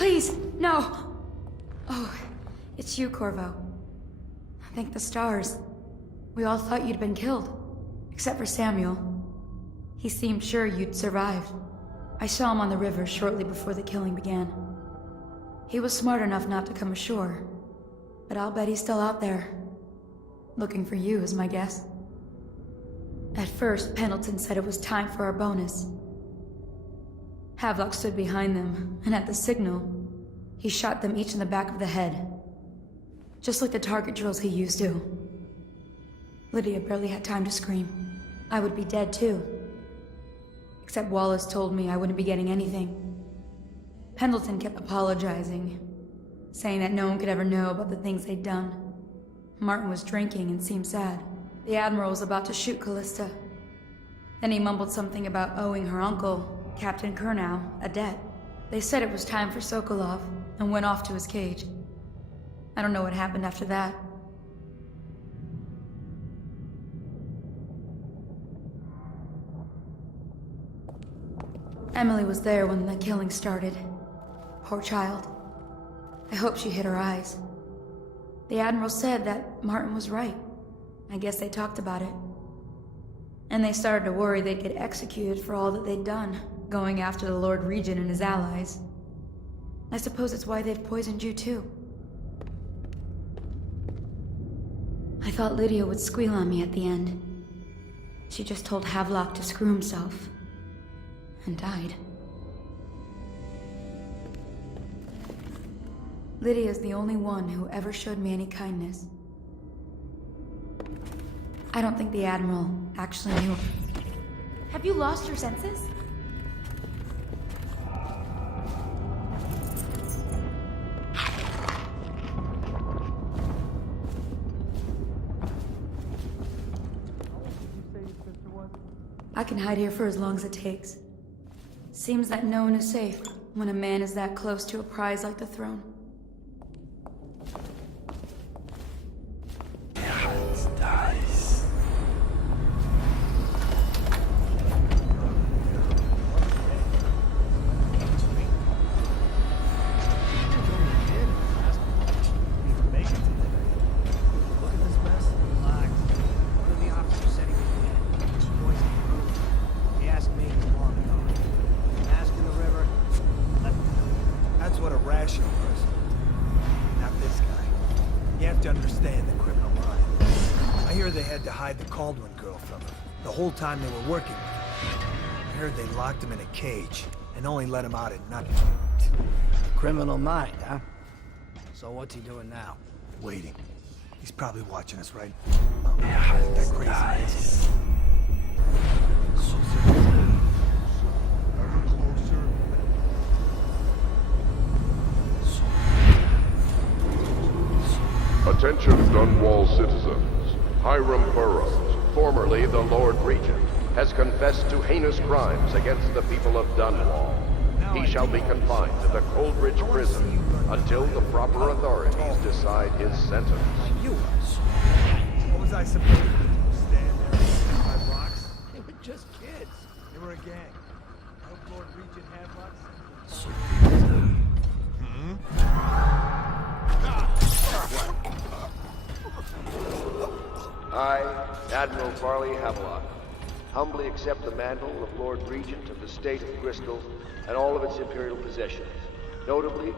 Please, no! Oh, it's you, Corvo. Thank the stars. We all thought you'd been killed. Except for Samuel. He seemed sure you'd survived. I saw him on the river shortly before the killing began. He was smart enough not to come ashore. But I'll bet he's still out there. Looking for you, is my guess. At first, Pendleton said it was time for our bonus. Havelock stood behind them, and at the signal, he shot them each in the back of the head. Just like the target drills he used to. Lydia barely had time to scream. I would be dead too. Except Wallace told me I wouldn't be getting anything. Pendleton kept apologizing, saying that no one could ever know about the things they'd done. Martin was drinking and seemed sad. The Admiral was about to shoot Callista. Then he mumbled something about owing her uncle, Captain Kurnow, a debt. They said it was time for Sokolov, and went off to his cage. I don't know what happened after that. Emily was there when the killing started. Poor child. I hope she hid her eyes. The Admiral said that Martin was right. I guess they talked about it. And they started to worry they'd get executed for all that they'd done, going after the Lord Regent and his allies. I suppose it's why they've poisoned you too. I thought Lydia would squeal on me at the end. She just told Havelock to screw himself. And died. Lydia's the only one who ever showed me any kindness. I don't think the Admiral actually knew her. Have you lost your senses? I can hide here for as long as it takes. Seems that no one is safe when a man is that close to a prize like the throne. The whole time they were working with him. I heard they locked him in a cage and only let him out at night. Criminal mind, huh? So what's he doing now? Waiting. He's probably watching us right now. That crazy nice. Attention Dunwall citizens. Hiram Burroughs, formerly the Lord Regent, has confessed to heinous crimes against the people of Dunwall. He shall be confined to the Coldridge prison until the proper authorities decide his sentence. What was I supposed to do? Stand there and hit my rocks? They were just kids. They were a gang. I hope Lord Regent had lots. I, Admiral Farley Havelock, humbly accept the mantle of Lord Regent of the State of Bristol and all of its imperial possessions, notably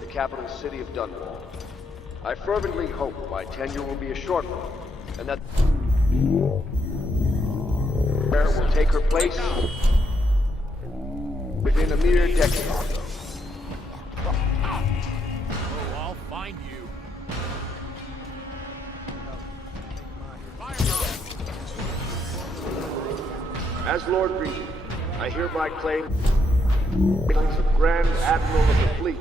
the capital city of Dunwall. I fervently hope my tenure will be a short one, and that there will take her place within a mere decade or so. Oh, I'll find you. As Lord Regent, I hereby claim the titles of Grand Admiral of the Fleet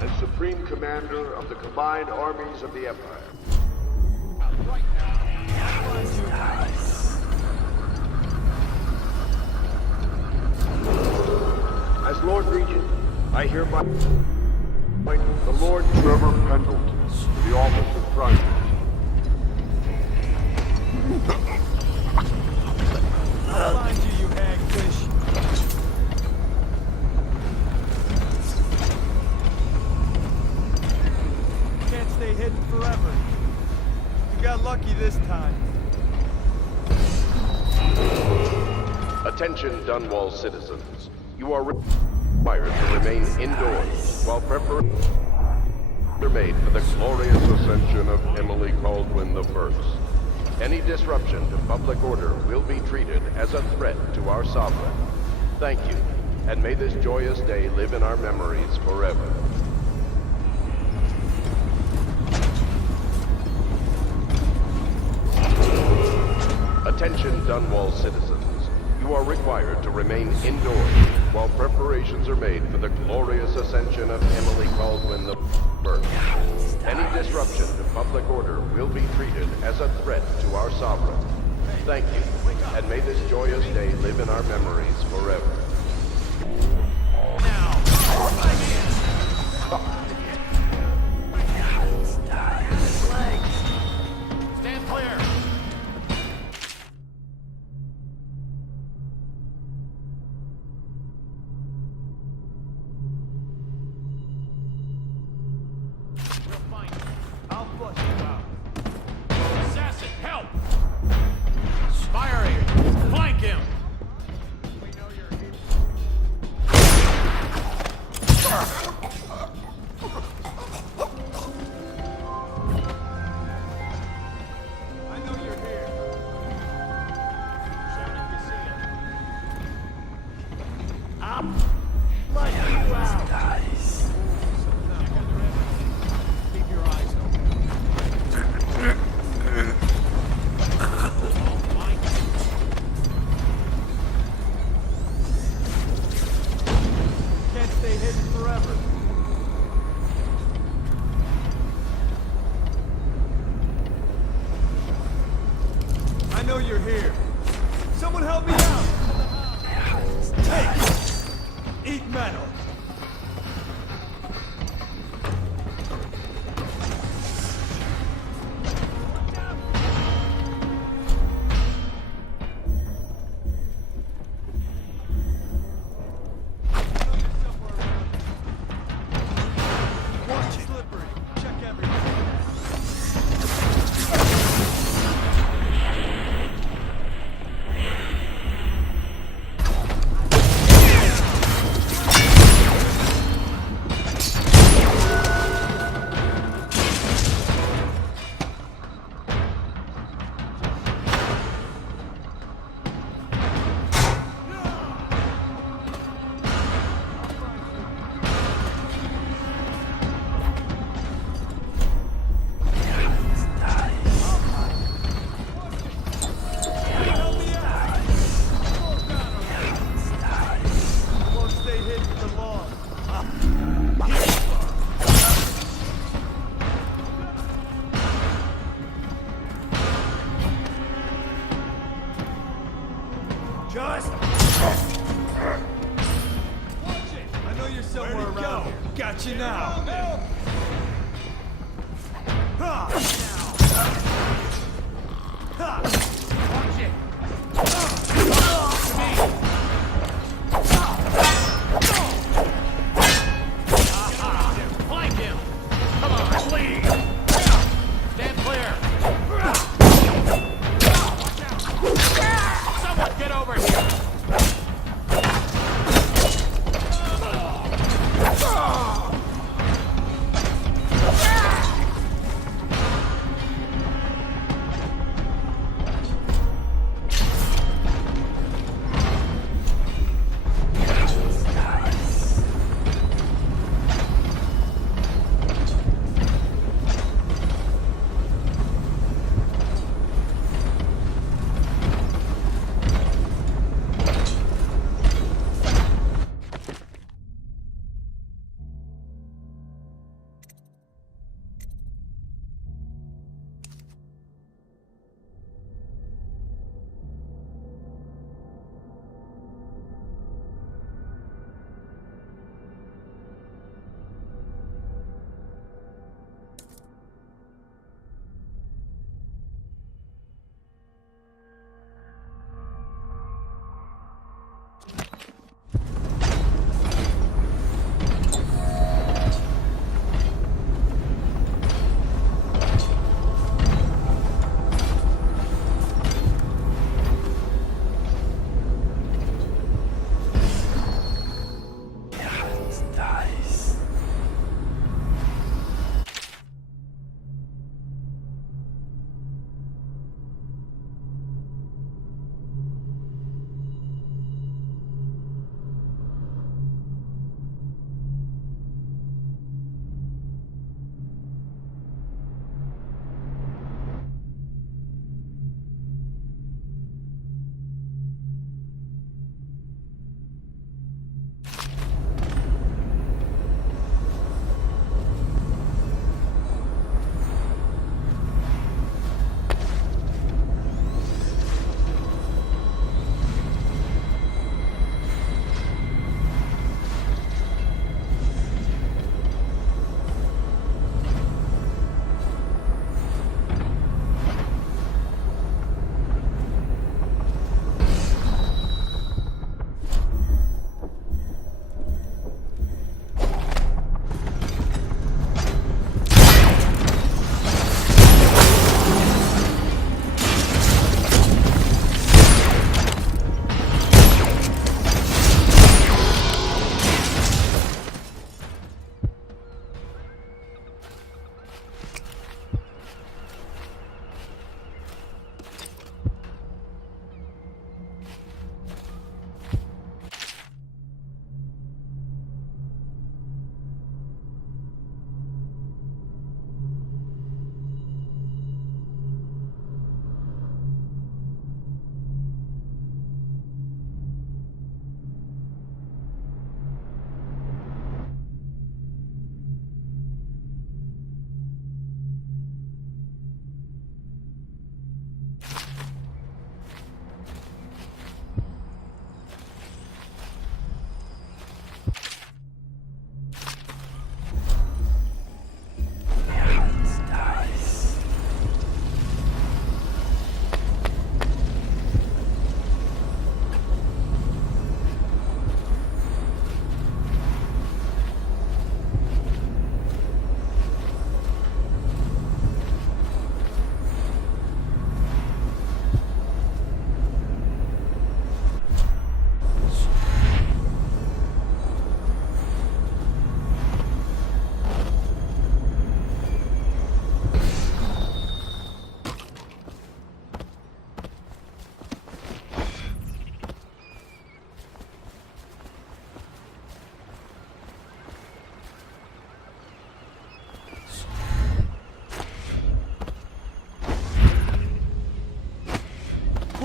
and Supreme Commander of the combined armies of the Empire. As Lord Regent, I hereby appoint the Lord Trevor Pendleton to the office of Prime. I'll find you, you hagfish. Attention Dunwall citizens. You are required to remain indoors while preparations are made for the glorious ascension of Emily Caldwin I. Any disruption to public order will be treated as a threat to our sovereign. Thank you, and may this joyous day live in our memories forever. Attention Dunwall citizens. You are required to remain indoors while preparations are made for the glorious ascension of Emily Caldwin I. Any disruption to public order will be treated as a threat to our sovereign. Thank you, and may this joyous day live in our memories forever. Stand clear! We'll find you. I'll flush you out. Assassin, help! Firing! Flank him! We know you're here. I know you're here. Shout if you see him. Up! Let you out! Nice. Check under evidence. Keep your eyes open. All fine. Can't stay hidden forever. I know you're here. Someone help me out! Take it! Eat metal! Watch it! Slippery. Check everything. Help me out! Won't stay hidden for long. Just watch it! I know you're somewhere around here. Got you now. Ha! Ha! Watch it! Flank him! Come on, please! Stand clear! Someone get over here!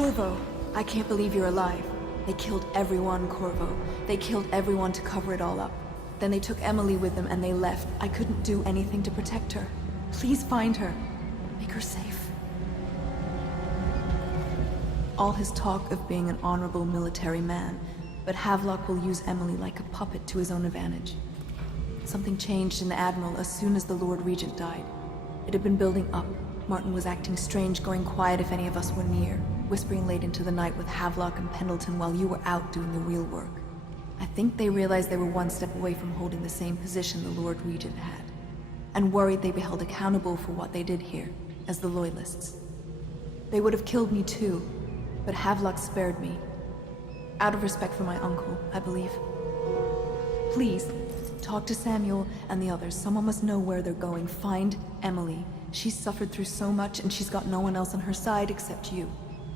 Corvo, I can't believe you're alive. They killed everyone, Corvo. They killed everyone to cover it all up. Then they took Emily with them and they left. I couldn't do anything to protect her. Please find her. Make her safe. All his talk of being an honorable military man, but Havelock will use Emily like a puppet to his own advantage. Something changed in the Admiral as soon as the Lord Regent died. It had been building up. Martin was acting strange, going quiet if any of us were near, whispering late into the night with Havelock and Pendleton while you were out doing the real work. I think they realized they were one step away from holding the same position the Lord Regent had, and worried they'd be held accountable for what they did here, as the Loyalists. They would have killed me too, but Havelock spared me. Out of respect for my uncle, I believe. Please, talk to Samuel and the others. Someone must know where they're going. Find Emily. She's suffered through so much, and she's got no one else on her side except you.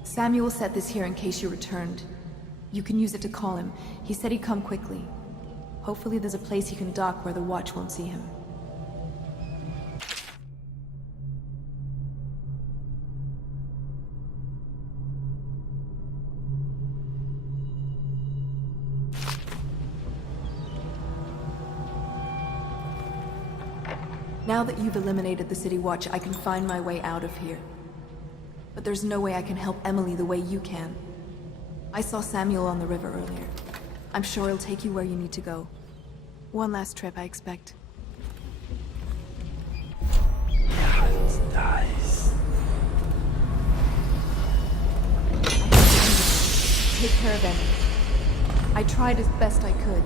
Samuel set this here in case you returned. You can use it to call him. He said he'd come quickly. Hopefully there's a place he can dock where the watch won't see him. Now that you've eliminated the City Watch, I can find my way out of here. But there's no way I can help Emily the way you can. I saw Samuel on the river earlier. I'm sure he'll take you where you need to go. One last trip, I expect. Nice. Take care of Emily. I tried as best I could.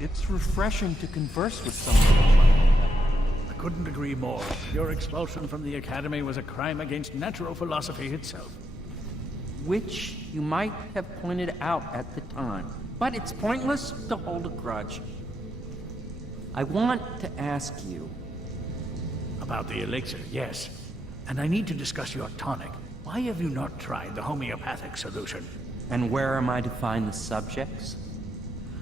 It's refreshing to converse with someone. I couldn't agree more. Your expulsion from the Academy was a crime against natural philosophy itself. Which you might have pointed out at the time. But it's pointless to hold a grudge. I want to ask you... About the elixir, yes. And I need to discuss your tonic. Why have you not tried the homeopathic solution? And where am I to find the subjects?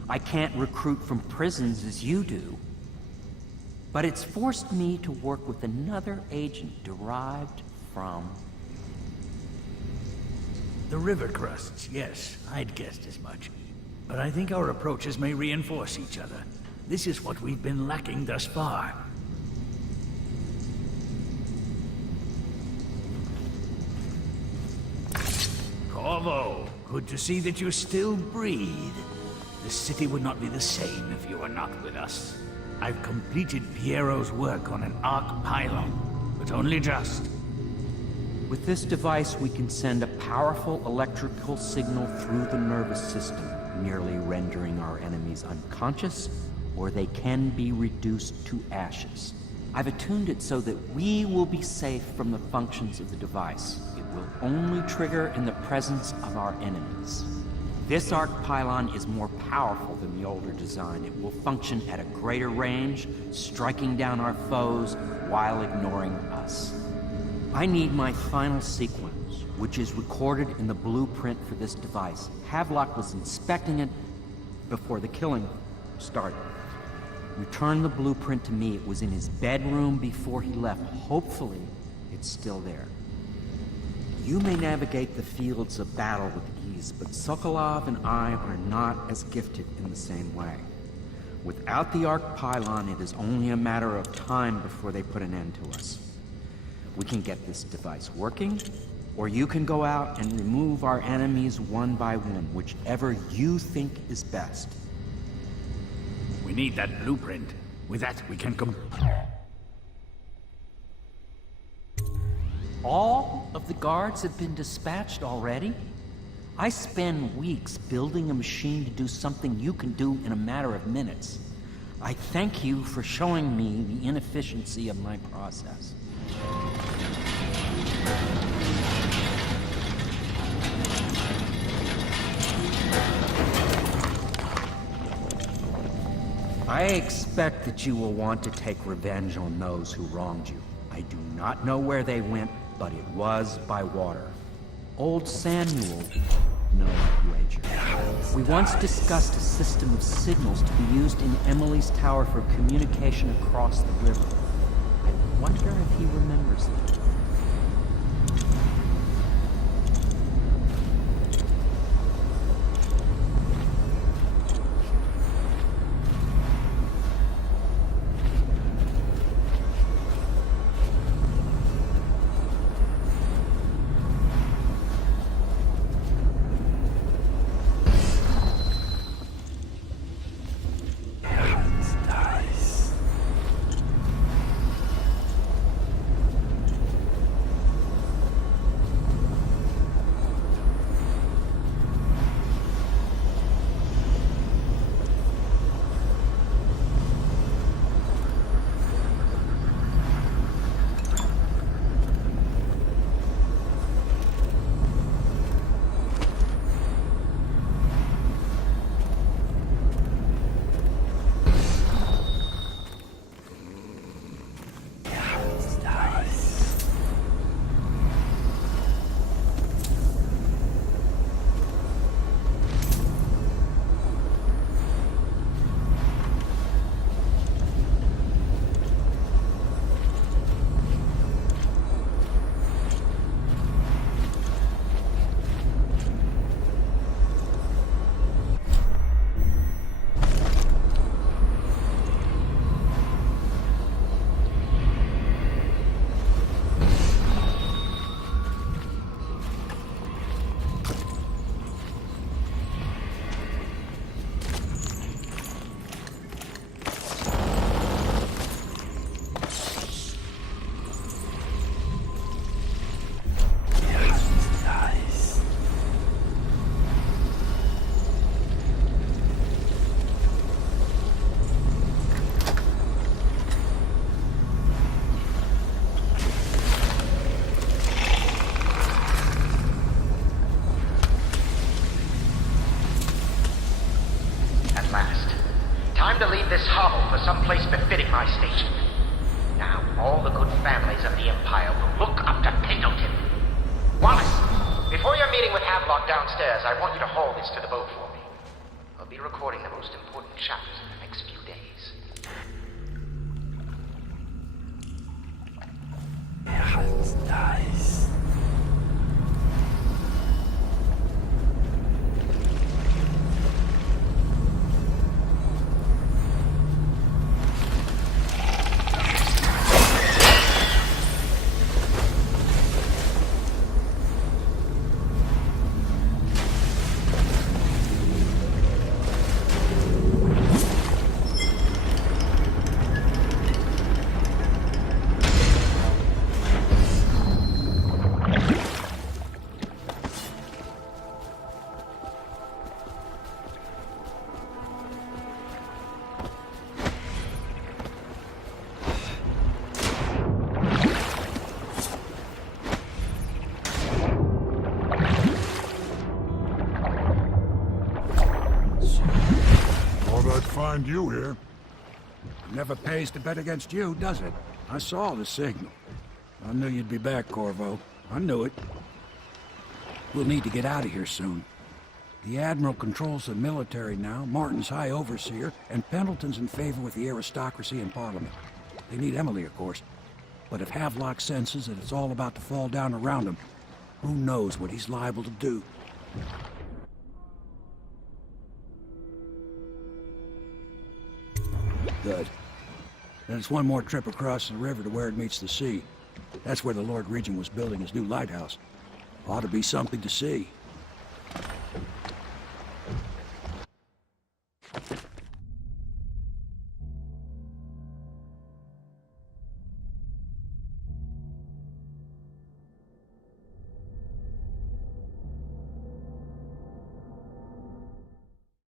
I can't recruit from prisons as you do. But it's forced me to work with another agent derived from... The river crusts, yes. I'd guessed as much. But I think our approaches may reinforce each other. This is what we've been lacking thus far. Corvo, good to see that you still breathe. The city would not be the same if you were not with us. I've completed Piero's work on an arc pylon, but only just. With this device, we can send a powerful electrical signal through the nervous system, nearly rendering our enemies unconscious, or they can be reduced to ashes. I've attuned it so that we will be safe from the functions of the device. It will only trigger in the presence of our enemies. This arc pylon is more powerful than the older design. It will function at a greater range, striking down our foes while ignoring us. I need my final sequence, which is recorded in the blueprint for this device. Havelock was inspecting it before the killing started. Return the blueprint to me. It was in his bedroom before he left. Hopefully, it's still there. You may navigate the fields of battle with ease, but Sokolov and I are not as gifted in the same way. Without the Arc Pylon, it is only a matter of time before they put an end to us. We can get this device working, or you can go out and remove our enemies one by one, whichever you think is best. We need that blueprint. With that, we can All of the guards have been dispatched already? I spend weeks building a machine to do something you can do in a matter of minutes. I thank you for showing me the inefficiency of my process. I expect that you will want to take revenge on those who wronged you. I do not know where they went, but it was by water. Old Samuel, no wager. We once discussed a system of signals to be used in Emily's tower for communication across the river. I wonder if he remembers it. Time to leave this hovel for some place befitting my station. Now, all the good families of the Empire will look up to Pendleton. Wallace, before your meeting with Havelock downstairs, I want you to haul this to the boat for me. I'll be recording the most important chapters in the next few days. Nice. Find you here. Never pays to bet against you, does it? I saw the signal. I knew you'd be back, Corvo. I knew it. We'll need to get out of here soon. The Admiral controls the military now, Martin's High Overseer, and Pendleton's in favor with the aristocracy and Parliament. They need Emily, of course. But if Havelock senses that it's all about to fall down around him, who knows what he's liable to do. Good. Then it's one more trip across the river to where it meets the sea. That's where the Lord Regent was building his new lighthouse. Ought to be something to see.